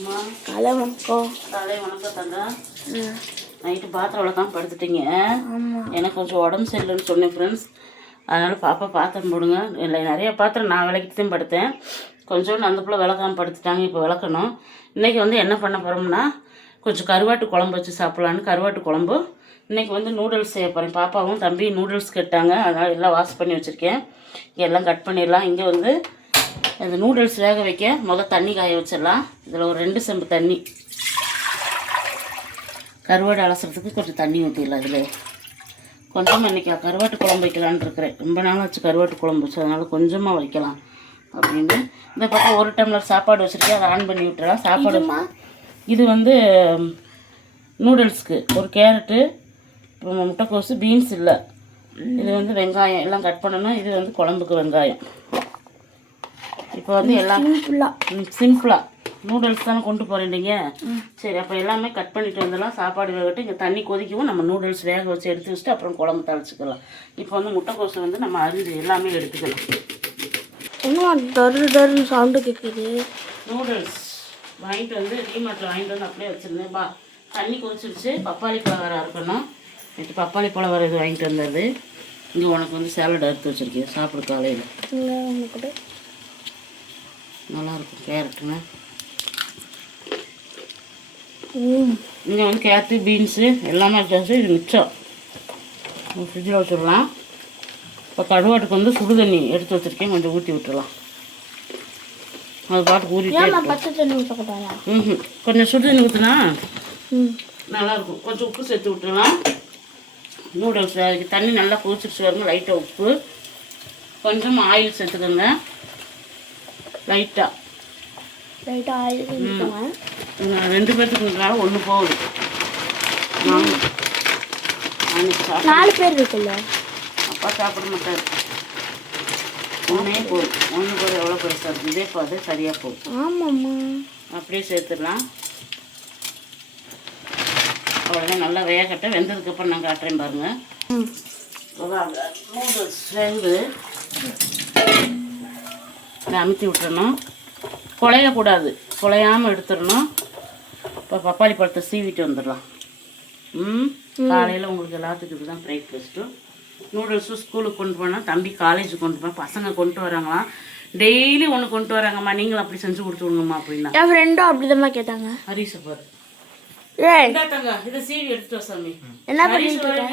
காலை வணக்கம். காலை வணக்கம் தங்க. நைட்டு பாத்திரம் விளக்காம படுத்துட்டீங்க. எனக்கு கொஞ்சம் உடம்பு சரியில்லைன்னு சொன்னேன் ஃப்ரெண்ட்ஸ். அதனால் பாப்பா பாத்திரம் போடுங்க. இல்லை நிறைய பாத்திரம் நான் விளக்கிட்டு தான் படுத்தேன். கொஞ்சோண்டு அந்த பிள்ளை விளக்காம படுத்துட்டாங்க. இப்போ விளக்கணும். இன்றைக்கி வந்து என்ன பண்ண போகிறோம்னா கொஞ்சம் கருவாட்டு குழம்பு வச்சு சாப்பிட்லான்னு கருவாட்டு குழம்பு. இன்றைக்கி வந்து நூடுல்ஸ் செய்ய போகிறேன். பாப்பாவும் தம்பி நூடுல்ஸ் கேட்டாங்க. அதனால் எல்லாம் வாஷ் பண்ணி வச்சுருக்கேன். எல்லாம் கட் பண்ணிடலாம். இங்கே வந்து இந்த நூடுல்ஸ் வேக வைக்க முதல் தண்ணி காய வச்சிடலாம். இதில் ஒரு 2 செம்பு தண்ணி. கருவாடு அலசுறதுக்கு கொஞ்சம் தண்ணி ஊற்றிடலாம். இதில் கொஞ்சமாக இன்றைக்கி கருவாட்டு குழம்பு வைக்கலான்னு இருக்கிறேன். ரொம்ப நாள் வச்சு கருவாட்டு குழம்பு வச்சு, அதனால் கொஞ்சமாக வைக்கலாம் அப்படின்னு. இந்த பக்கம் 1 டம்ளர் சாப்பாடு வச்சுருக்கேன். அதை ஆன் பண்ணி விட்டுறலாம். சாப்பாடு இது வந்து நூடுல்ஸ்க்கு ஒரு கேரட்டு, முட்டைக்கோசு, பீன்ஸ் இல்லை. இது வந்து வெங்காயம் எல்லாம் கட் பண்ணணும். இது வந்து குழம்புக்கு வெங்காயம். இப்போ வந்து எல்லாம் சிம்பிளாக நூடுல்ஸ் தானே கொண்டு போகிறீங்க. சரி, அப்போ எல்லாமே கட் பண்ணிட்டு வந்துடலாம். சாப்பாடு வேகட்டு. இங்கே தண்ணி கொதிக்கவும் நம்ம நூடுல்ஸ் வேக வச்சு எடுத்து வச்சுட்டு அப்புறம் குழம்பு தாளிச்சிக்கலாம். இப்போ வந்து முட்டைக்கோசு வந்து நம்ம அரிஞ்சு எல்லாமே எடுத்துக்கலாம். இன்னும் தருன்னு சவுண்டு கேட்குது. நூடுல்ஸ் வாங்கிட்டு வந்து டிமார்ட்டில் வாங்கிட்டு வந்து அப்படியே வச்சுருந்தேன். தண்ணி கொதிச்சிருச்சு. பப்பாளி பழம் வேறு இருக்கணும். நேற்று பப்பாளி பழம் வேறு இது வாங்கிட்டு வந்தது. இங்கே உனக்கு வந்து சேலட் அறுத்து வச்சுருக்கேன். சாப்பிடு காலையில் நல்லாயிருக்கும். கேரட்டுங்க இங்கே வந்து கேரட்டு, பீன்ஸு எல்லாமே வச்சாச்சு. இது மிச்சம் ஃப்ரிட்ஜில் வச்சுடலாம். இப்போ கருவாட்டுக்கு வந்து சுடு தண்ணி எடுத்து வச்சுருக்கேன். கொஞ்சம் ஊற்றி விட்டுடலாம். அது பாட்டுக்கு ஊறிட்டு கொஞ்சம் சுடு தண்ணி ஊற்றினா நல்லாயிருக்கும். கொஞ்சம் உப்பு சேர்த்து விட்டுடலாம். நூடுல்ஸ் அதுக்கு தண்ணி நல்லா கொதிச்சிருச்சு வருங்க. லைட்டாக உப்பு, கொஞ்சம் ஆயில் சேர்த்துக்கோங்க. லைட்டாக ஆயில் 2 பேர்த்துக்குனால 1 போகுது. 4 பேர் இருக்குல்ல. அப்பா சாப்பிட மாட்டார். 1 போதும். 1 போது எவ்வளோ பெருசாக இருக்கும். இதே பார்த்து சரியாக போகும். ஆமாம்மா. அப்படியே சேர்த்துடலாம். அவ்வளோதான். நல்லா வேகட்ட. வெந்ததுக்கப்புறம் நான் காட்டுறேன் பாருங்கள். நூடுல்ஸ் வேகுது. அமுத்தி விட்டுறணும். குழையக்கூடாது. குழையாமல் எடுத்துடணும். இப்போ பப்பாளி பழத்தை சீவிட்டு வந்துடலாம். காலையில் உங்களுக்கு எல்லாத்துக்கும் இதுதான் பிரேக்ஃபாஸ்ட்டு. நூடுல்ஸும் ஸ்கூலுக்கு கொண்டு போனால், தம்பி காலேஜுக்கு கொண்டு போனால், பசங்க கொண்டு வராங்களாம். டெய்லி ஒன்று கொண்டு வராங்கம்மா, நீங்களும் அப்படி செஞ்சு கொடுத்து விடுங்கம்மா அப்படின்னா. என் ஃப்ரெண்டும் அப்படிதான் கேட்டாங்க. ஹரிஷை பாரு. தங்க இதை சீவி எடுத்துட்டு சாமி.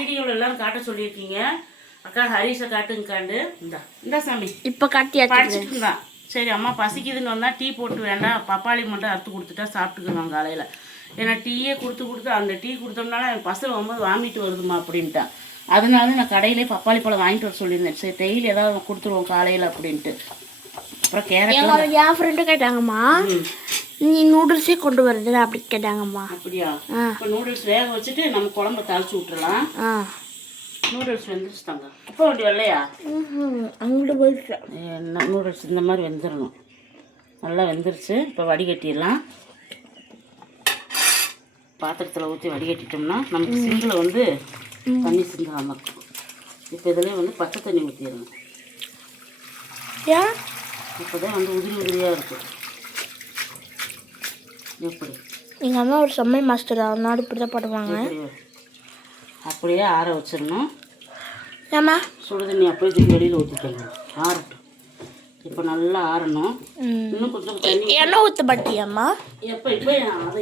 வீடியோவில் எல்லாரும் காட்ட சொல்லியிருக்கீங்க. அக்கா ஹரிஷை காட்டுங்காண்டு. இந்த சாமி இப்போ காட்டி படிச்சுட்டு இருந்தான். சரி அம்மா பசிக்குதுன்னு வந்தால் டீ போட்டு வேண்டாம், பப்பாளி மட்டும் அறுத்து கொடுத்துட்டா சாப்பிட்டுக்குவாங்க காலையில். ஏன்னா டீயே கொடுத்து அந்த டீ கொடுத்தோம்னால என் பசங்க வரும்போது வாமிட்டு வருதுமா அப்படின்ட்டான். அதனால நான் கடையிலே பப்பாளி பழம் வாங்கிட்டு வர சொல்லியிருந்தேன். சரி டெய்லி ஏதாவது கொடுத்துருவோம் காலையில் அப்படின்ட்டு. அப்புறம் கேரட் என் ஃப்ரெண்டு கேட்டாங்கம்மா, நீ நூடுல்ஸே கொண்டு வருதுல அப்படி கேட்டாங்கம்மா. அப்படியா? இப்போ நூடுல்ஸ் வேக வச்சுட்டு நம்ம குழம்பு தாளிச்சு விட்டுறலாம். நூடுல்ஸ் வெந்துருச்சு தாங்க. இப்போ வண்டி வரலையா? அங்கிட்டு போயிட்டு என்ன நூடுல்ஸ் இந்த மாதிரி வெந்துடணும். நல்லா வெந்துருச்சு. இப்போ வடிகட்டிடலாம். பாத்திரத்தில் ஊற்றி வடிகட்டிட்டோம்னா நமக்கு சிங்கில் வந்து தண்ணி சிந்தாமல் இருக்கும். இப்போ இதில் வந்து பச்சை தண்ணி ஊற்றிடணும். ஏன்? இப்போ தான் வந்து உதிரியாக இருக்கும். எப்படி? எங்கள் அம்மா ஒரு சமையல் மாஸ்டர், அதனால இப்படி தான் பண்ணுவாங்க. அப்படியே ஆற வச்சிடணும். ஏம்மா சுடு தண்ணி அப்படியே தூக்கி வெளியில் ஊற்றிக்கணும். ஆறட்டும். இப்போ நல்லா ஆறணும். இன்னும் கொஞ்சம் தண்ணி எண்ணெய் ஊற்ற மாட்டியாம்மா? இப்போ அதை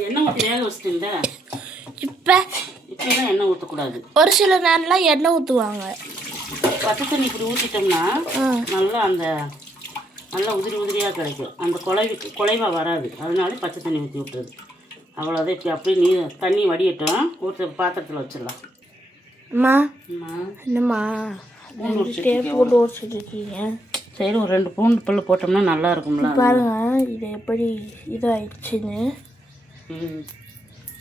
எண்ணெய் ஊற்றி வேக வச்சுட்டீங்க. இப்போதான் எண்ணெய் ஊற்றக்கூடாது. ஒரு சில நேரம்லாம் எண்ணெய் ஊற்றுவாங்க. பச்சை தண்ணி இப்படி ஊற்றிட்டோம்னா நல்லா நல்லா உதிரியாக கிடைக்கும். அந்த குலைவாக வராது. அதனால பச்சை தண்ணி ஊற்றி விட்டுறது. அவ்வளோதான். இப்போ அப்படியே நீ தண்ணி வடியட்டும். ஊற்ற பாத்திரத்தில் வச்சிடலாம். அம்மா என்னம்மா பூண்டு உரிச்சிருக்கீங்க? சரி, ஒரு 2 பூண்டு பல்லு போட்டோம்னா நல்லா இருக்கும்ல. பாருங்க இது எப்படி இதாகிடுச்சுன்னு.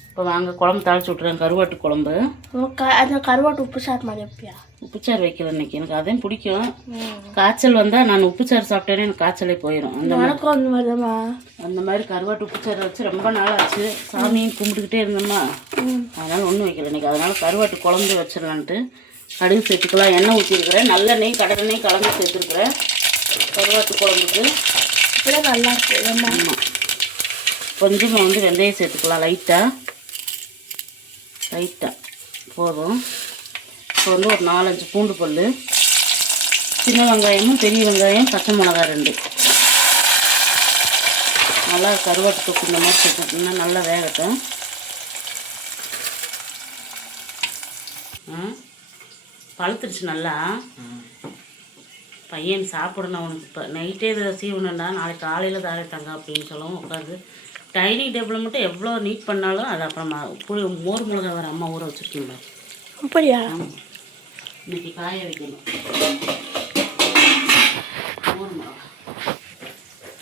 இப்போ வாங்க குழம்பு தாளிச்சு விட்றேன். கருவாட்டு குழம்பு. அந்த கருவாட்டு உப்புச்சாறு மாதிரி எப்படியா? உப்புச்சாறு வைக்கல இன்னைக்கு. எனக்கு அதையும் பிடிக்கும். காய்ச்சல் வந்தால் நான் உப்புச்சாறு சாப்பிட்டேனே எனக்கு காய்ச்சலே போயிடும். அந்த மாதிரி கருவாட்டு உப்புச்சாறு வச்சு ரொம்ப நாள் ஆச்சு. சாமியும் கும்பிட்டுக்கிட்டே இருந்தோம்மா, அதனால் ஒன்றும் வைக்கல இன்னைக்கு. அதனால் கருவாட்டு குழம்பு வச்சிடலான்ட்டு கடுகு சேர்த்துக்கலாம். எண்ணெய் ஊற்றிருக்கிறேன். நல்லெண்ணெய் கடலெண்ணெய் கலந்து சேர்த்துருக்குறேன் கருவாட்டு குழம்புக்கு. இப்படியே நல்லா இருக்கு. ஆமாம், கொஞ்சமாக வந்து வெந்தயம் சேர்த்துக்கலாம் லைட்டாக போதும். இப்போ வந்து ஒரு 4-5 பூண்டு பல், சின்ன வெங்காயமும் பெரிய வெங்காயம், பச்சை மிளகா 2. நல்லா கருவாட்டு தொக்கு இந்த மாதிரி சேர்த்துட்டோம்னா நல்லா வேகட்டும். பழுத்துருச்சு நல்லா. பையன் சாப்பிடணும், அவனுக்கு இப்போ நைட்டே இதை சீவணுண்டா நாளைக்கு காலையில் தாரட்டாங்க அப்படின்னு சொல்லவும் உட்காந்து டைனிங் டேபிளை மட்டும் எவ்வளோ நீட் பண்ணாலும் அது அப்புறமா மோர் மிளகா வர அம்மா ஊற வச்சுருக்கீங்களா? அப்படியா? இன்னைக்கு காய வைக்கணும் மோர் மிளகா.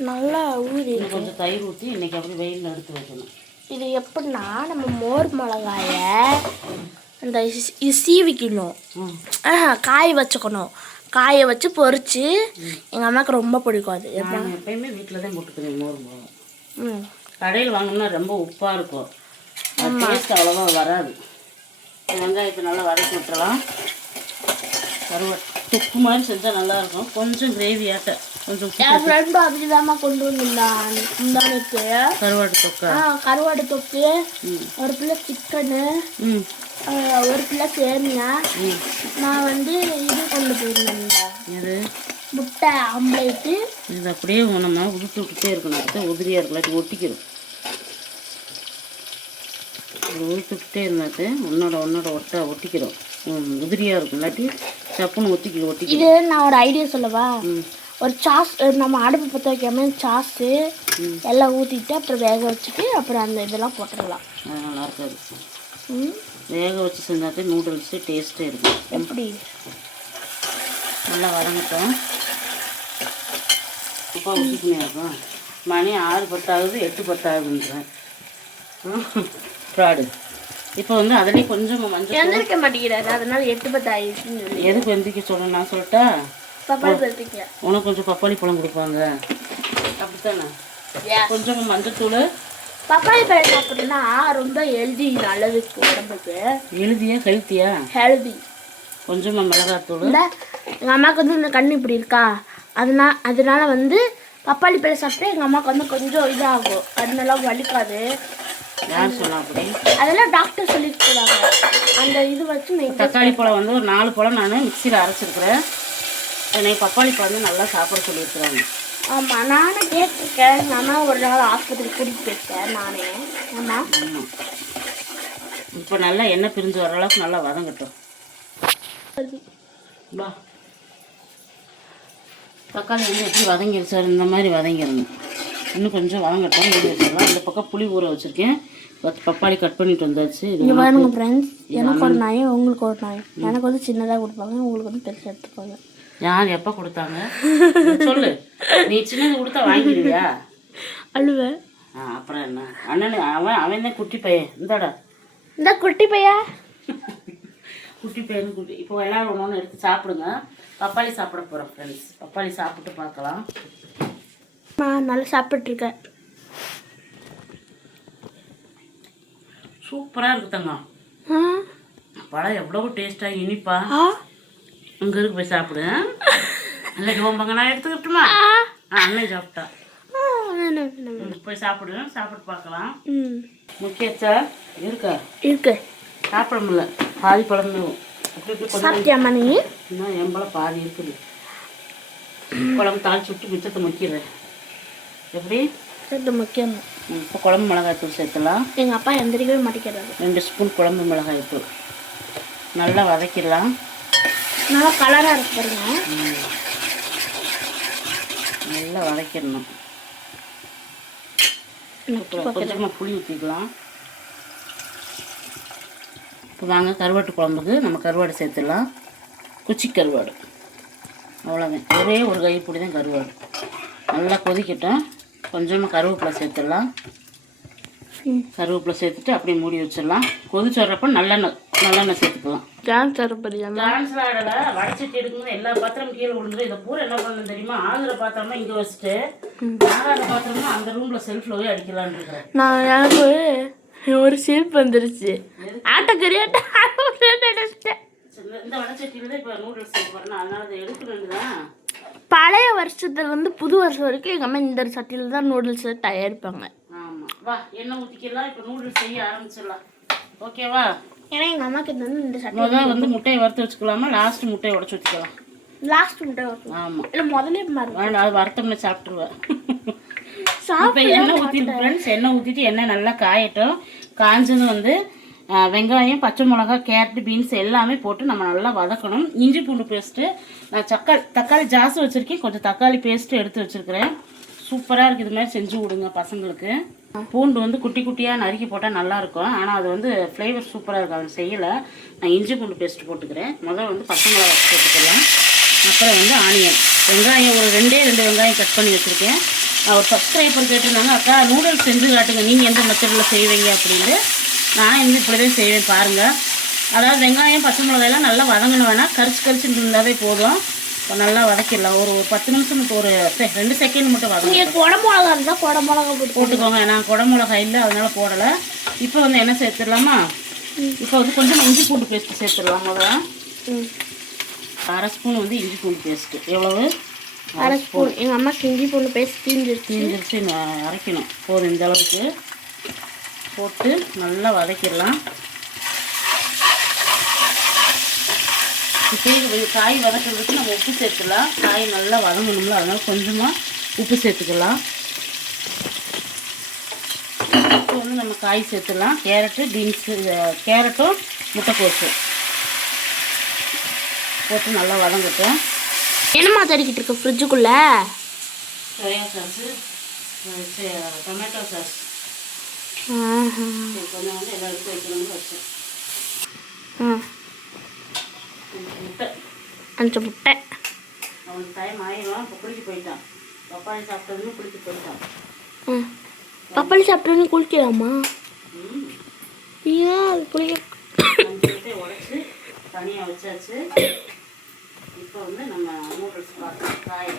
நல்லா ஊறி கொஞ்சம் தயிர் ஊற்றி இன்னைக்கு அப்படி வெயிலில் எடுத்து வைக்கணும். இது எப்படின்னா நம்ம மோர் மிளகாய அந்த சீவிக்கணும், காய வச்சுக்கணும். காய வச்சு பொரிச்சு எங்கள் அம்மாவுக்கு ரொம்ப பிடிக்கும். அது எப்பயுமே வீட்டில் தான் போட்டுக்கிறேன் மோர் மிளகா. கடையில் வாங்கினா ரொம்ப உப்பாக இருக்கும், டேஸ்ட் அவ்வளோவா வராது. வெங்காயத்தை நல்லா வதக்கி விட்டுறலாம். கருவாட்டு தொக்கு மாதிரி செஞ்சால் நல்லாயிருக்கும். கொஞ்சம் கிரேவியாட்ட கொஞ்சம் அப்படிதாம்மா கொண்டு வந்திருந்தான் முந்தானுக்கு. கருவாட்டு தொக்கு, ஒரு பிள்ளை சிக்கனு, ஒரு பிள்ளை சேமியா. நான் வந்து இது கொண்டு போயிருந்தேன், இது முட்டை ஆம்லேட்டு. இது அப்படியே நம்ம உதுக்கி விட்டுட்டே இருக்கணும். அதுதான் உதிரியாக இருக்கலாட்டி ஒட்டிக்கிறோம். இது ஊற்றிக்கிட்டே இருந்தாட்டு ஒன்னோட ஒட்டிக்கிறோம். உதிரியாக இருக்கும், இல்லாட்டி சப்புன்னு ஒட்டிக்கிறோம். இது நான் ஒரு ஐடியா சொல்லவா? ஒரு சாஸ் நம்ம அடுப்பு பற்ற வைக்காம சாஸு எல்லாம் ஊற்றிட்டு அப்புறம் வேக வச்சுட்டு அப்புறம் அந்த இதெல்லாம் போட்டுடலாம். அது நல்லா இருக்காது. வேக வச்சு செஞ்சாட்டு நூடுல்ஸு டேஸ்ட்டே இருக்கும். எப்படி? நல்லா வதங்கட்டும். இப்போ ஊற்றிக்கினே இருக்கும். மணி 6:10 ஆகுது, 8:10 ஆகுதுன்றேன் ஃப்ராடு. இப்போ வந்து அதுலேயே கொஞ்சம் மஞ்சள் எந்திரிக்க மாட்டேங்கிறாரு, அதனால 8:10 ஆயிடுச்சுன்னு. எதுக்கு எந்திரிக்க சொல்கிறேன் நான் சொல்லிட்டா? பப்பாளி பழத்துக்கு உனக்கு கொஞ்சம் பப்பாளி பழம் கொடுப்பாங்க அப்படித்தானே? கொஞ்சம் மஞ்சத்தூள். பப்பாளி பழம் சாப்பிட்றதுனா ரொம்ப ஹெல்தி, நல்லது உடம்புக்கு. ஹெல்த்தி. கொஞ்சமாக மிளகாத்தூள். எங்கள் அம்மாவுக்கு வந்து இந்த கண்ணு இப்படி இருக்கா, அதனால வந்து பப்பாளி பழம் சாப்பிட்டு எங்கள் அம்மாவுக்கு வந்து கொஞ்சம் இதாகும், கண்ணெல்லாம் வலிக்காது. யார் சொன்னா அப்படி? அதெல்லாம் டாக்டர் சொல்லியிருக்காங்க. அந்த இது வச்சு தக்காளி பழம் வந்து ஒரு 4 பழம் நான் மிக்சியில் அரைச்சிருக்கிறேன். என்னை பப்பாளி பழம் வந்து நல்லா சாப்பிட சொல்லியிருக்கிறாங்க. ஆமாம், நானும் கேட்டிருக்கேன். நானும் ஒரு நாள் ஆஸ்பத்திரி கூட்டிகிட்டு போயிருக்கேன் நானே. ஆமாம். இப்போ நல்லா எண்ணெய் பிரிஞ்சு வர அளவுக்கு நல்லா வதங்கட்டும். வா, தக்காளி வந்து எப்படி வதங்கிருச்சு இந்த மாதிரி வதங்கிடணும். இன்னும் கொஞ்சம் வதங்கட்டும், மூடி வச்சிடலாம். இந்த பக்கம் புளி ஊற வச்சுருக்கேன், பப்பாளி கட் பண்ணிட்டு வந்தாச்சு. இது பாருங்க ஃப்ரெண்ட்ஸ், எனக்கு ஒரு நாய், உங்களுக்கு ஒரு நாய். எனக்கு வந்து சின்னதாக கொடுப்பாங்க, உங்களுக்கு வந்து பெருசாக எடுத்துப்பாங்க. யார் எப்போ கொடுத்தாங்க சொல்லு. நீ சின்னது கொடுத்தா வாங்கிடுவியா? அழுவேன். அப்புறம் என்ன அண்ணனு அவன் தான் குட்டி பையன். இந்த குட்டி பையா குட்டி பையன் குட்டி. இப்போ எல்லாரும் ஒன்று எடுத்து சாப்பிடுங்க. பப்பாளி சாப்பிட போகிறோம் ஃப்ரெண்ட்ஸ். பப்பாளி சாப்பிட்டு பார்க்கலாம். நான் நல்லா சாப்பிட்ருக்கேன். சூப்பராக இருக்கு தங்க. பழம் எவ்வளோ டேஸ்ட்டாக இனிப்பா. அங்கே இருக்கு, போய் சாப்பிடு. இல்லை கோம்பங்க நான் எடுத்துக்கிட்டுமா? அண்ணன் சாப்பிட்டா. போய் சாப்பிட்டு பார்க்கலாம். முக்கியச்சா இருக்கு சாப்பிட முடியல, பாதி பழம் சாப்பிட்டியாம்மா நீ? இன்னும் என் பழம் பாதி இருக்குது. குழம்பு தாளிச்சு விட்டு மிச்சத்தை முக்கிடுறேன். எப்படி முக்கியம்? இப்போ குழம்பு மிளகாய்த்தூள் சேர்த்துலாம். எங்கள் அப்பா எந்திரிக்கவே மாட்டேங்கிறாரு. 2 ஸ்பூன் குழம்பு மிளகாய்த்தூள் நல்லா வதக்கிடலாம். நல்லா கலராக இருக்கு பாருங்க. நல்லா வதக்கிடணும். கொஞ்சமாக புளி ஊற்றிக்கலாம். இப்போ வாங்க கருவாட்டு குழம்புக்கு நம்ம கருவாடு சேர்த்துடலாம். குச்சி கருவாடு அவ்வளோதான், ஒரே ஒரு கைப்பிடி தான் கருவாடு. நல்லா கொதிக்கட்டும். கொஞ்சமாக கருவேப்பிலை சேர்த்துடலாம். கருவேப்பிலை சேர்த்துட்டு அப்படியே மூடி வச்சிடலாம். கொதிச்சு வர்றப்ப நல்லெண்ணெய் சேர்த்துக்கலாம். டான்ஸ் ஆடலை வடச்சட்டி எடுக்கும்போது எல்லா பாத்திரமும் கீழே விழுந்துடும். இதை பூரா என்ன பண்ணணும் தெரியுமா? ஆகிற பாத்திரமா இங்கே வச்சுட்டு ஆகாத பாத்திரமா அந்த ரூமில் செல்ஃபில் போய் அடிக்கலான்னு இருக்கிறேன். நான் எனக்கு ஒரு சிரிப்பு வந்துருச்சு. ஆட்டக்கறியாட்ட இந்த வடச்சட்டியில் தான் இப்போ நூடுல்ஸ் செய்யப்படுறேன், அதனால அதை எடுக்கணும்தான். பழைய வருஷத்துல இருந்து புது வருஷம் வரைக்கும் எங்கள் அம்மா இந்த சட்டியில் தான் நூடுல்ஸ் தயாரிப்பாங்க. ஆமாம், வா எண்ணெய் ஊற்றிக்கலாம். இப்போ நூடுல்ஸ் செய்ய ஆரம்பிச்சிடலாம். ஓகேவா? ஏன்னா எங்கள் அம்மாக்கு இது வந்து இந்த சட்னி முதல்ல வந்து முட்டையை வறுத்து வச்சுக்கலாமா, லாஸ்ட் முட்டையை உடச்சி ஊற்றிக்கலாம்? லாஸ்ட் முட்டை வரும். ஆமாம், இல்லை முதலே மாதிரி வேண்டாம், அது வறுத்தோம்னா சாப்பிட்ருவேன். இப்போ எண்ணெய் ஊற்றிட்டு ஃப்ரெண்ட்ஸ், எண்ணெய் ஊற்றிட்டு எண்ணெய் நல்லா காயட்டும். காஞ்சதும் வந்து வெங்காயம், பச்சை மிளகா, கேரட், பீன்ஸ் எல்லாமே போட்டு நம்ம நல்லா வதக்கணும். இஞ்சி பூண்டு பேஸ்ட்டு, நான் தக்காளி ஜாஸ்தி வச்சுருக்கேன், கொஞ்சம் தக்காளி பேஸ்ட்டு எடுத்து வச்சுருக்கிறேன். சூப்பராக இருக்குது. இது மாதிரி செஞ்சு விடுங்க பசங்களுக்கு. பூண்டு வந்து குட்டி குட்டியாக நறுக்கி போட்டால் நல்லாயிருக்கும். ஆனால் அது வந்து ஃப்ளேவர் சூப்பராக இருக்கும். அது செய்யலை. நான் இஞ்சி பூண்டு பேஸ்ட்டு போட்டுக்கிறேன். முதல்ல வந்து பச்சை மிளகா போட்டுக்கலாம். அப்புறம் வந்து ஆனியன், வெங்காயம் ஒரு 2 வெங்காயம் கட் பண்ணி வச்சுருக்கேன். ஒரு சப்ஸ்கிரைபர் கேட்டிருந்தாங்க, அக்கா நூடுல்ஸ் செஞ்சு காட்டுங்க, நீங்கள் எந்த மெத்தடில் செய்வீங்க அப்படின்னு. நான் வந்து இப்படி தான் செய்வேன் பாருங்கள். அதாவது வெங்காயம், பச்சை மிளகாயெல்லாம் நல்லா வதங்கணும், வேணால் கரிச்சுன்னு இருந்தாவே போதும். இப்போ நல்லா வதக்கிடலாம். ஒரு 10 நிமிஷம் மட்டும், ஒரு 2 செகண்ட் மட்டும் வதங்க. நீங்கள் குடை மிளகா இருந்தால் குடை மிளகா போட்டுக்கோங்க. நான் குடை மிளகா இல்லை, அதனால போடலை. இப்போ வந்து என்ன சேர்த்துடலாமா, இப்போ வந்து கொஞ்சம் இஞ்சி பூண்டு பேஸ்ட்டு சேர்த்துடலாம். முதல்ல 1/2 ஸ்பூன் வந்து இஞ்சி பூண்டு பேஸ்ட்டு. எவ்வளவு? 1/2 ஸ்பூன். எங்கள் அம்மாக்கு இஞ்சி பூண்டு பேஸ்ட் தீஞ்சிருச்சு அரைக்கணும். போதும், இந்த அளவுக்கு போட்டு நல்லா வதக்கிடலாம். இப்போ காய் வதக்கிறதுக்கு நம்ம உப்பு சேர்த்துக்கலாம். காய் நல்லா வதங்கணும்ல, அதனால கொஞ்சமாக உப்பு சேர்த்துக்கலாம். இப்போ வந்து நம்ம காய் சேர்த்துக்கலாம். கேரட்டு, பீன்ஸு, கேரட்டும் முட்டைக்கோஸு போட்டு நல்லா வதங்கட்டும். என்னம்மா தடிக்கிட்டு இருக்கு ஃப்ரிட்ஜுக்குள்ளே? சோயா சாஸு, டொமேட்டோ சாஸ் கொஞ்சம் வந்து எல்லாம் எடுத்து வைக்கணும்னு வச்சேன். முட்டை, 5 முட்டை. அவனுக்கு டைம் ஆயிடும். இப்போ குளிக்க போயிட்டான். பப்பாளி சாப்பிட்டதுன்னு குளிக்க போயிட்டான். பப்பாளி சாப்பிட்டோன்னு குளிக்கலாமா? ஏன் அது குளிக்க? 5 முட்டையை உடைச்சி தனியாக வச்சாச்சு. இப்போ வந்து நம்ம நூடுல்ஸ் பார்க்கலாம். காய்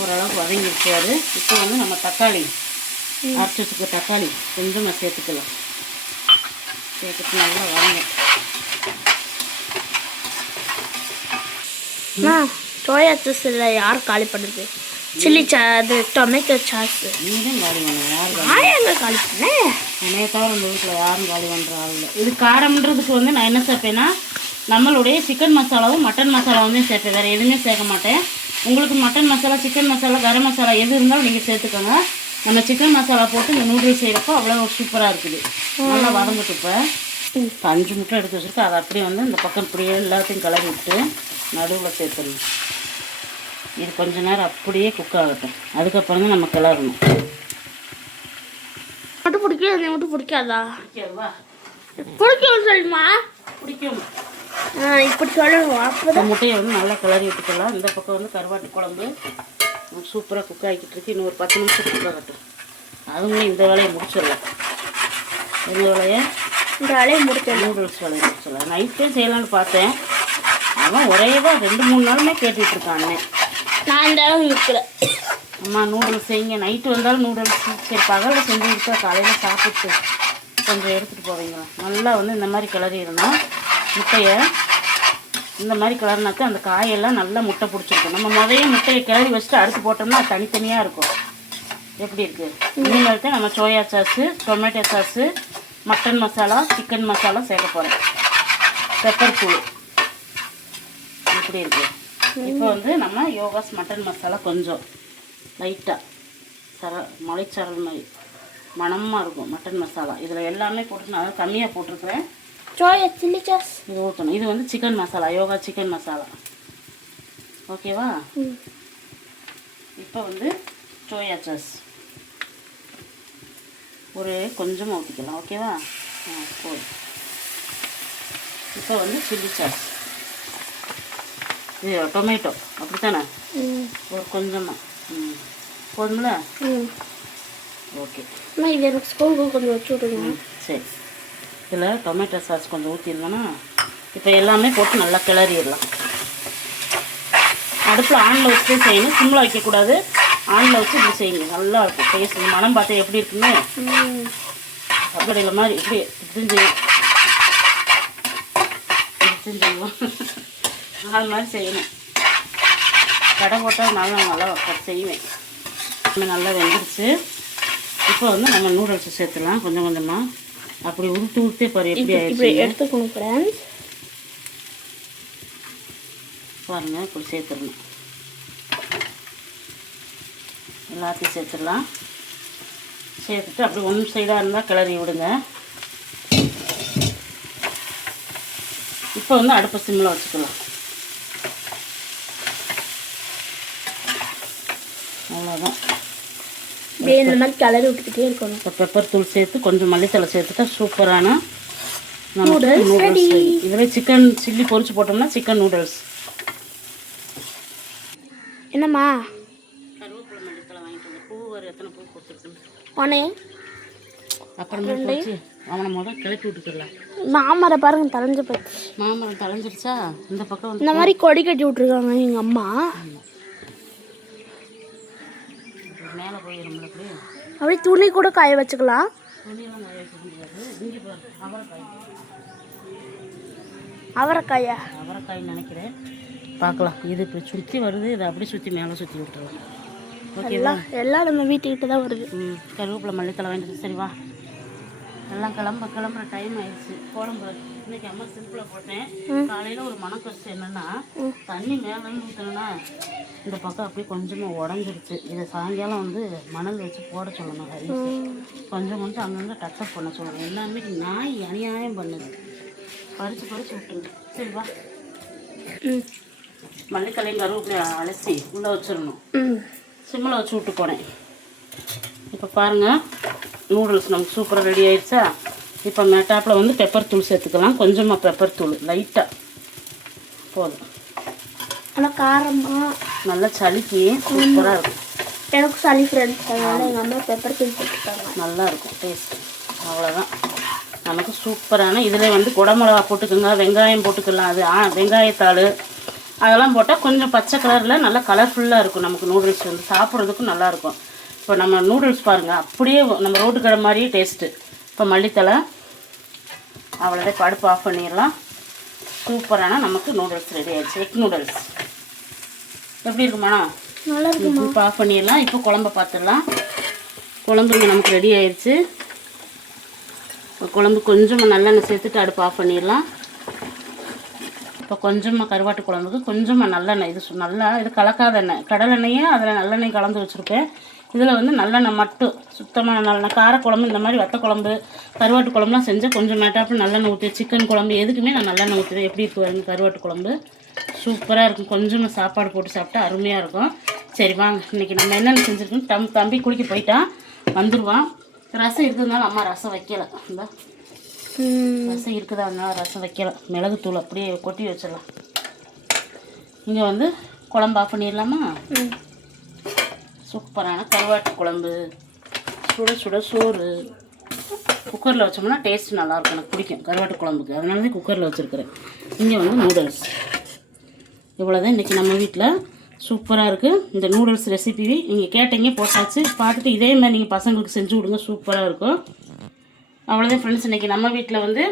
ஓரளவுக்கு வதங்கிருக்காரு. இப்போ வந்து நம்ம தக்காளி அரைச்சி வச்சுக்க தக்காளி கொஞ்சமாக சேர்த்துக்கலாம். சேர்த்துட்டு நல்லா வதங்க. சோயா சாஸ் இல்லை, யார் காலி பண்ணுது? சில்லி அது டொமேட்டோ சாஸ் நீங்களும் காலி பண்ணுங்க. யார் எங்கே காலி பண்ணேன்? என்னைய தவிர இந்த வீட்டில் யாரும் காலி பண்ணுற ஆள் இல்லை. இது காரம்ன்றதுக்கு வந்து நான் என்ன சேர்ப்பேன்னா, நம்மளுடைய சிக்கன் மசாலாவும் மட்டன் மசாலாவும் தான் சேர்ப்பேன். வேறு எதுவுமே சேர்க்க மாட்டேன். உங்களுக்கு மட்டன் மசாலா, சிக்கன் மசாலா, கரம் மசாலா எது இருந்தாலும் நீங்கள் சேர்த்துக்கோங்க. நம்ம சிக்கன் மசாலா போட்டு இந்த நூடுல்ஸ் செய்கிறப்போ அவ்வளோ சூப்பராக இருக்குது. நல்லா வதங்கிட்டு இப்போ 5 முட்டை எடுத்து வச்சுருக்கேன். அதை அப்படியே வந்து இந்த பக்கம் இப்படியே எல்லாத்தையும் கிளறி விட்டு நடுவில் சேர்த்துடணும். இது கொஞ்ச நேரம் அப்படியே குக் ஆகட்டும். அதுக்கப்புறம் தான் நம்ம கிளறணும். மட்டும் பிடிக்கும், அதை மட்டும் பிடிக்காதா? பிடிக்காதுவா? பிடிக்கும் சொல்லுமா? பிடிக்கும். இப்படி சொல்லுவோம். அப்போ முட்டையை வந்து நல்லா கிளறி விட்டுக்கலாம். இந்த பக்கம் வந்து கருவாட்டு குழம்பு சூப்பராக குக் ஆகிக்கிட்டு இருக்கு. இன்னும் ஒரு 10 நிமிஷம் குக் ஆகட்டும். அதுங்களும் இந்த வேலையை முடிச்சிடலாம். இந்த வேலையை முடிச்சிடலாம். நூடுல்ஸ் வேலையை முடிச்சிடலாம். நைட்டே செய்யலான்னு பார்த்தேன். அவன் ஒரேவா 2-3 நாளுமே கேட்டுட்டு இருக்கான் அண்ணன். நான் இந்த அளவு இருக்கிறேன். அம்மா நூடுல்ஸ் செய்யுங்க. நைட்டு வந்தாலும் நூடுல்ஸ். சரி பகலில் செஞ்சு கொடுத்தா காலையில் சாப்பிட்டு கொஞ்சம் எடுத்துகிட்டு போவீங்களா. நல்லா வந்து இந்த மாதிரி கிளறிடணும். முட்டையை இந்த மாதிரி கிளறினாக்கா அந்த காயெல்லாம் நல்லா முட்டை பிடிச்சிருக்கும். நம்ம முதல்ல முட்டையை கிளறி வச்சுட்டு அடுத்து போட்டோம்னா அது தனித்தனியாக இருக்கும். எப்படி இருக்குது? இனிமேல் தான் நம்ம soya sauce, tomato sauce, mutton masala, chicken masala சேர்க்க போகிறேன். பெப்பர் தூள் எப்படி இருக்குது? இப்போ வந்து நம்ம யோகாஸ் மட்டன் மசாலா கொஞ்சம் லைட்டாக மலைச்சாரல் மாதிரி மணமாக இருக்கும் மட்டன் மசாலா. இதில் எல்லாமே போட்டு நான் கம்மியாக போட்டிருக்கிறேன். சோயா சில்லி சாஸ் இது ஊற்றணும். இது வந்து சிக்கன் மசாலா, யோகா சிக்கன் மசாலா. ஓகேவா? இப்போ வந்து சோயா சாஸ் ஒரு கொஞ்சமாக ஊற்றிக்கலாம். ஓகேவா? போதும். இப்போ வந்து சில்லி சாஸ், இது டொமேட்டோ அப்படித்தானே, ஒரு கொஞ்சமாக போதும்ல? ஓகே. இது எனக்கு ஸ்கூலுக்கு கொஞ்சம் வச்சு விடுங்க. சரி. இதில் டொமேட்டோ சாஸ் கொஞ்சம் ஊற்றிருந்தோன்னா இப்போ எல்லாமே போட்டு நல்லா கிளறிடலாம். அடுப்பில் ஆனில் வச்சு செய்யணும், சிம்மில் வைக்கக்கூடாது. ஆனில் வச்சு இப்படி செய்யுங்க, நல்லா இருக்கும் டேஸ்ட். மனம் பார்த்தா எப்படி இருக்குன்னு அப்படியில் மாதிரி இப்படி இப்படின்னு செய்யும், இப்படின்னு செய்வோம். அது மாதிரி செய்யணும். கடை போட்டால் நல்லா செய்வேன். நல்லா வெந்துருச்சு. இப்போ வந்து நம்ம நூடுல்ஸ் சேர்த்துலாம் கொஞ்சம் கொஞ்சமாக. அப்படி உருட்டே பாரு எப்படி ஆயிடுச்சு. எடுத்துக்கணும் ஃப்ரெண்ட்ஸ். பாருங்கள் இப்படி சேர்த்துடணும். எல்லாத்தையும் சேர்த்துடலாம். சேர்த்துட்டு அப்படி ஒன் சைடாக இருந்தால் கிளறி விடுங்க. இப்போ வந்து அடுப்பு சிம்மில் வச்சுக்கலாம். அவ்வளோதான். இந்த மாதிரி கிளறி விட்டுக்கிட்டே இருக்கணும். இப்போ பெப்பர் தூள் சேர்த்து கொஞ்சம் மல்லித்தலை சேர்த்துட்டா சூப்பரான நூடுல்ஸ் ரெடி. இதில் சிக்கன் சில்லி பொரிச்சு போட்டோம்னா சிக்கன் நூடுல்ஸ். என்னம்மா? கருவேப்பிலை மல்லித்தலை வாங்கிட்டு வந்து பூ ஒரு எத்தனை பூ கொடுத்துருக்குன்னு உடனே அப்புறமா போச்சு. அவனை முதல் கிளப்பி விட்டுக்கலாம். மாமரம் பாருங்க தலைஞ்சு போச்சு. மாமரம் தலைஞ்சிருச்சா? இந்த பக்கம் வந்து இந்த மாதிரி கொடி கட்டி விட்டுருக்காங்க எங்கள் அம்மா. மேலே போயிடும். அப்படியே துணி கூட காய வச்சுக்கலாம். துணியெல்லாம் காய வைக்க முடியாது. இங்கே பாரு அவரைக்காய். அவரைக்காயா? அவரைக்காய்ன்னு நினைக்கிறேன். பார்க்கலாம். இது இப்படி சுற்றி வருது. இதை அப்படியே சுற்றி மேலே சுற்றி விட்டுருவோம். ஓகேவா? எல்லாம் நம்ம வீட்டுக்கிட்ட தான் வருது. கருவேப்பிலை மல்லித்தலை வாங்கிட்டு சரி வா. எல்லாம் கிளம்புற டைம் ஆயிடுச்சு. குழம்பு இன்னைக்கு அம்மா சிம்பிளாக போட்டேன். காலையில் ஒரு மணக்கஷ்டம் என்னென்னா தண்ணி மேலேருந்து ஊற்றணுன்னா இந்த பக்கம் அப்படியே கொஞ்சமாக உடஞ்சிருச்சு. இதை சாயங்காலம் வந்து மணல் வச்சு போட சொல்லணும். ரைஸ் கொஞ்சம் அங்கங்கே டச்சப் பண்ண சொல்லணும். எல்லாமே நாய் அநியாயம் பண்ணுது. பறித்து விட்டுருங்க. சரி வா. மல்லித்தலையும் கருவேப்பிலையும் அலசி உள்ளே வச்சிடணும். சிம்மில் வச்சு விட்டு போனேன். இப்போ பாருங்கள் நூடுல்ஸ் நமக்கு சூப்பராக ரெடி ஆயிடுச்சா? இப்போ மேட்டாப்பில் வந்து பெப்பர் தூள் சேர்த்துக்கலாம். கொஞ்சமாக பெப்பர் தூள் லைட்டாக போதும். ஆனால் காரமாக நல்லா சளிக்கு சூப்பராக இருக்கும். எனக்கு சளி ஃப்ரெண்ட்ஸ், அதனால் எங்கள் அம்மா பெப்பர் தூள் போட்டுருக்காங்க. நல்லாயிருக்கும் டேஸ்ட்டு. அவ்வளோதான் நமக்கு சூப்பரான. இதில் வந்து குடமிளகா போட்டுக்கோங்க, வெங்காயம் போட்டுக்கலாம். அது வெங்காயத்தாள் அதெல்லாம் போட்டால் கொஞ்சம் பச்சை கலரில் நல்லா கலர்ஃபுல்லாக இருக்கும். நமக்கு நூடுல்ஸ் வந்து சாப்பிட்றதுக்கும் நல்லாயிருக்கும். இப்போ நம்ம நூடுல்ஸ் பாருங்கள் அப்படியே நம்ம ரோட்டு கடை மாதிரியே டேஸ்ட்டு. இப்போ மல்லித்தலை அவ்வளோதே. படுப்பு ஆஃப் பண்ணிடலாம். சூப்பரான நமக்கு நூடுல்ஸ் ரெடி ஆகிடுச்சு. எக் நூடுல்ஸ் எப்படி இருக்குமா? நல்லா இருக்கும். இப்போ ஆஃப் பண்ணிடலாம். இப்போ குழம்ப பார்த்துடலாம். குழம்பு நமக்கு ரெடி ஆயிடுச்சு. இப்போ குழம்பு கொஞ்சமாக நல்லெண்ணெய் சேர்த்துட்டு அடுப்பு ஆஃப் பண்ணிடலாம். இப்போ கொஞ்சமாக கருவாட்டு குழம்புக்கு கொஞ்சமாக நல்லெண்ணெய். இது கலக்காத எண்ணெய், கடலெண்ணெயே அதில் நல்லெண்ணெய் கலந்து வச்சுருப்பேன். இதில் வந்து நல்லெண்ணெய் மட்டும் சுத்தமான நல்லெண்ணெய். காரக்குழம்பு இந்த மாதிரி வத்த குழம்பு கருவாட்டு குழம்புலாம் செஞ்சால் கொஞ்சம் மேட்டாப்பு நல்லெண்ணெய் ஊற்றி சிக்கன் குழம்பு எதுக்குமே நான் நல்லெண்ணெய் ஊற்றுவேன். எப்படி இருக்கு கருவாட்டு குழம்பு சூப்பராக இருக்கும். கொஞ்சமாக சாப்பாடு போட்டு சாப்பிட்டா அருமையாக இருக்கும். சரி வாங்க இன்றைக்கி நம்ம என்னென்ன செஞ்சுருக்கோம். தம்பி குளிக்க போயிட்டான், வந்துடுவான். ரசம் இருக்கிறதுனால அம்மா ரசம் வைக்கலை. இந்த ரசம் இருக்குதா அதனால ரசம் வைக்கலை. மிளகுத்தூள் அப்படியே கொட்டி வச்சிடலாம். இங்கே வந்து குழம்பு ஆஃப் பண்ணிடலாமா? சூப்பரான கருவாட்டு குழம்பு, சுட சுட சோறு. குக்கரில் வச்சோம்னா டேஸ்ட் நல்லாயிருக்கும். எனக்கு பிடிக்கும் கருவாட்டு குழம்புக்கு, அதனால தான் குக்கரில் வச்சுருக்கிறேன். இங்கே வந்து நூடுல்ஸ். இவ்வளோதான் இன்றைக்கி நம்ம வீட்டில் சூப்பராக இருக்குது. இந்த நூடுல்ஸ் ரெசிபி நீங்கள் கேட்டீங்க போட்டாச்சு. பார்த்துட்டு இதே மாதிரி நீங்கள் பசங்களுக்கு செஞ்சு விடுங்க, சூப்பராக இருக்கும். அவ்வளோதான் ஃப்ரெண்ட்ஸ். இன்றைக்கி நம்ம வீட்டில் வந்து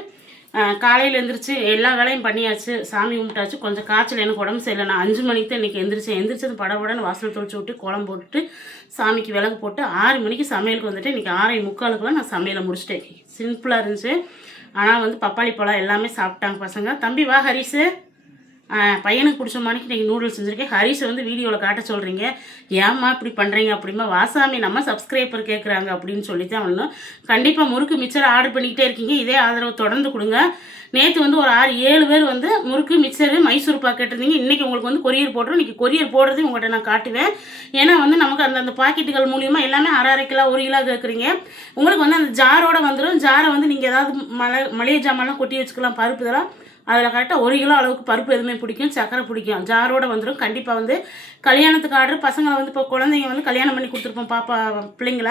காலையில் எழுந்திரிச்சு எல்லா வேலையும் பண்ணியாச்சு, சாமி கும்பிட்டாச்சு. கொஞ்சம் காய்ச்சல் எனக்கு உடம்பு சரியில்லை. நான் 5 மணிக்கு தான் இன்றைக்கி எந்திரிச்சது படபடன்னு வாசல் தொளிச்சு விட்டு குழம்பு போட்டுட்டு சாமிக்கு விளக்கு போட்டு 6 மணிக்கு சமையலுக்கு வந்துட்டு இன்றைக்கி 6:45 நான் சமையலை முடிச்சிட்டேன். சிம்பிளாக இருந்துச்சு. ஆனால் வந்து பப்பாளி பழம் எல்லாமே சாப்பிட்டாங்க பசங்க. தம்பி வா ஹரிஸு. பையனுக்கு பிடிச்ச மாதிரிக்கு நீங்கள் நூடுல்ஸ் செஞ்சுருக்கேன். ஹரிஸை வந்து வீடியோவில் காட்ட சொல்கிறீங்க, ஏம்மா இப்படி பண்ணுறீங்க அப்படிமா. வாசாமி நம்ம சப்ஸ்கிரைபர் கேட்குறாங்க அப்படின்னு சொல்லி தான் ஒன்று. கண்டிப்பாக முறுக்கு மிச்சர் ஆர்டர் பண்ணிக்கிட்டே இருக்கீங்க. இதே ஆதரவு தொடர்ந்து கொடுங்க. நேற்று வந்து ஒரு 6-7 பேர் வந்து முறுக்கு மிச்சரு மைசூர் பாக்கெட் இருந்தீங்க. இன்றைக்கி உங்களுக்கு வந்து கொரியர் போடுறோம். இன்றைக்கி கொரியர் போடுறது உங்கள்கிட்ட நான் காட்டுவேன். ஏன்னா வந்து நமக்கு அந்த பாக்கெட்டுகள் மூலியமாக எல்லாமே அரை கிலோ 1 கிலோ கேட்குறீங்க. உங்களுக்கு வந்து அந்த ஜாரோட வந்துடும். ஜாரை வந்து நீங்கள் ஏதாவது மளிகை ஜாமான்லாம் கொட்டி வச்சுக்கலாம். பருப்பு இதெல்லாம் அதில் கரெக்டாக 1 கிலோ அளவுக்கு பருப்பு எதுவுமே பிடிக்கும், சக்கரை பிடிக்கும். ஜாரோடு வந்துடும். கண்டிப்பாக வந்து கல்யாணத்துக்கு ஆர்டர் பசங்களை வந்து இப்போ குழந்தைங்க வந்து கல்யாணம் பண்ணி கொடுத்துருப்போம் பாப்பா பிள்ளைங்கள,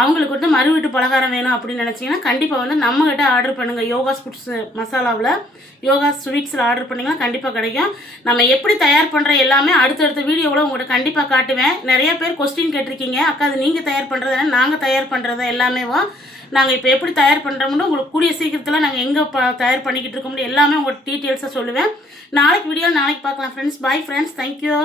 அவங்களுக்கு வந்து மறு வீட்டு பலகாரம் வேணும் அப்படின்னு நினச்சிங்கன்னா கண்டிப்பாக வந்து நம்மகிட்ட ஆர்டர் பண்ணுங்கள். யோகா ஸ்புட்ஸ் மசாலாவில் யோகா ஸ்வீட்ஸில் ஆர்டர் பண்ணிங்கன்னா கண்டிப்பாக கிடைக்கும். நம்ம எப்படி தயார் பண்ணுற எல்லாமே அடுத்தடுத்த வீடியோவில் உங்கள்கிட்ட கண்டிப்பாக காட்டுவேன். நிறைய பேர் கொஸ்டின் கேட்டிருக்கீங்க, அக்கா அது நீங்கள் தயார் பண்ணுறதா நாங்கள் தயார் பண்ணுறதா எல்லாமேவோ. நாங்கள் இப்போ எப்படி தயார் பண்ணுறோம்னு உங்களுக்கு கூடிய சீக்கிரத்தில் நாங்கள் எங்கே தயார் பண்ணிக்கிட்டு இருக்கோம்னு எல்லாமே உங்களுக்கு டீட்டெயில்ஸாக சொல்லுவேன். நாளைக்கு வீடியோ நாளைக்கு பார்க்கலாம் ஃப்ரெண்ட்ஸ். Bye friends, thank you.